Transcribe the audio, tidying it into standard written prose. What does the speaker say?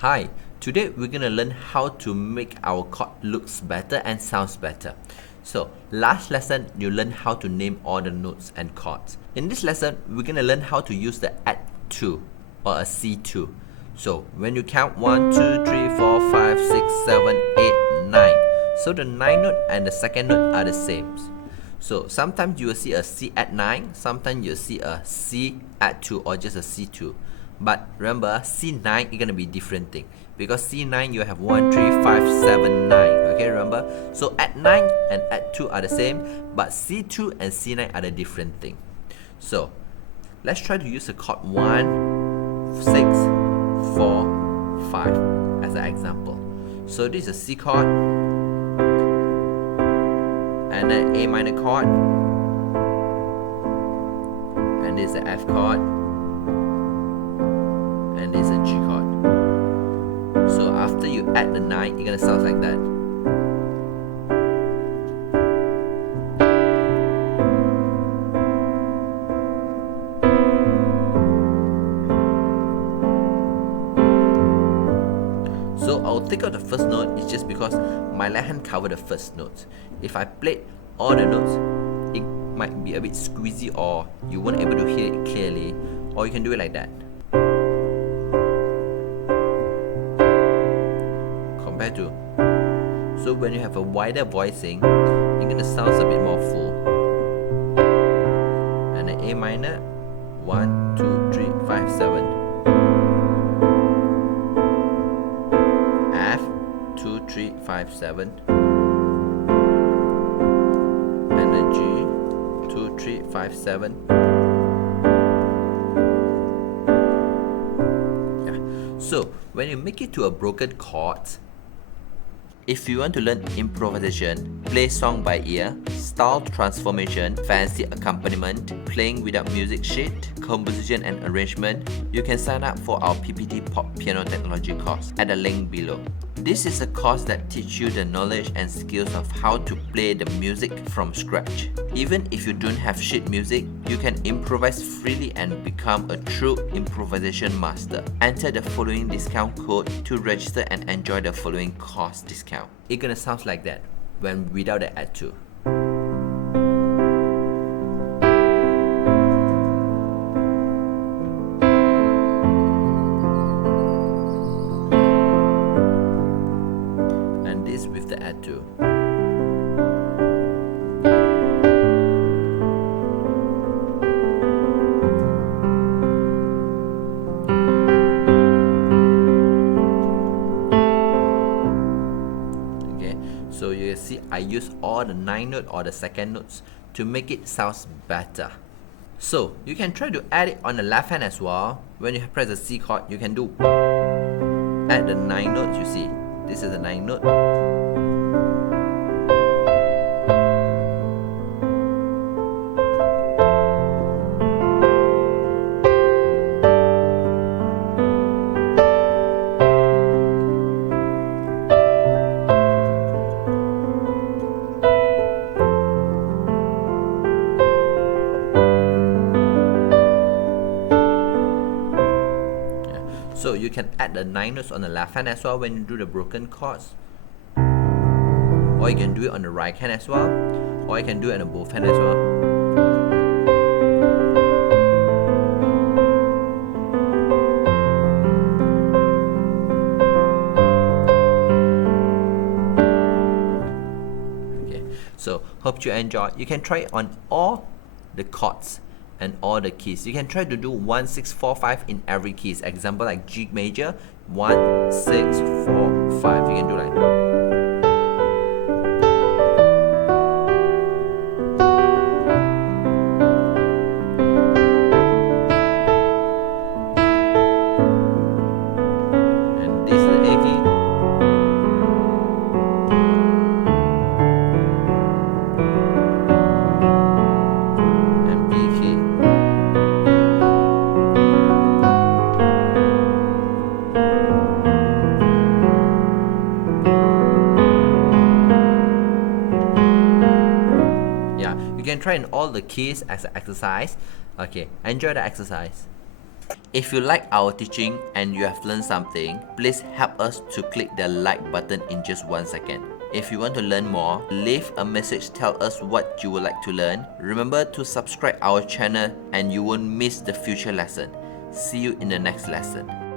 Hi, today we're gonna learn how to make our chord looks better and sounds better. So, last lesson you learned how to name all the notes and chords. In this lesson, we're gonna learn how to use the add 2 or a C2. So, when you count 1, 2, 3, 4, 5, 6, 7, 8, 9. So the 9 note and the second note are the same. So sometimes you will see a C add 9, sometimes you'll see a C add 2 or just a C2. But remember, C9 is going to be different thing. Because C9 you have 1, 3, 5, 7, 9. Okay, remember? So add 9 and add 2 are the same, but C2 and C9 are the different thing. So let's try to use the chord 1, 6, 4, 5 as an example. So this is a C chord and an A minor chord, and this is an F chord, and this is a G chord. So after you add the 9, it's gonna sound like that. So I'll take out the first note, it's just because my left hand covered the first note. If I played all the notes, it might be a bit squeezy or you won't able to hear it clearly, or you can do it like that. Compared to, so when you have a wider voicing, it's gonna sound a bit more full. And an A minor, 1, 2, 3, 5, 7. F, 2, 3, 5, 7. And a G, 2, 3, 5, 7. Yeah. So when you make it to a broken chord, if you want to learn improvisation, play song by ear, style transformation, fancy accompaniment, playing without music sheet, composition and arrangement, you can sign up for our PPT Pop Piano Technology course at the link below. This is a course that teaches you the knowledge and skills of how to play the music from scratch. Even if you don't have sheet music, you can improvise freely and become a true improvisation master. Enter the following discount code to register and enjoy the following course discount. It's gonna sound like that when without the add to. And this with the add to. So you can see I use all the 9 note or the second notes to make it sound better. So you can try to add it on the left hand as well. When you press the C chord, you can do add the 9 notes. You see, this is the 9 note. So you can add the 9 notes on the left hand as well when you do the broken chords. Or you can do it on the right hand as well. Or you can do it on both hands as well. Okay, so hope you enjoy. You can try it on all the chords and all the keys. You can try to do 1, 6, 4, 5 in every keys. Example like G major, 1, 6, 4, 5. You can do like and this is the A key. And B key. You can try in all the keys as an exercise. Okay, enjoy the exercise. If you like our teaching and you have learned something, please help us to click the like button in just 1 second. If you want to learn more, leave a message, tell us what you would like to learn. Remember to subscribe our channel and you won't miss the future lesson. See you in the next lesson.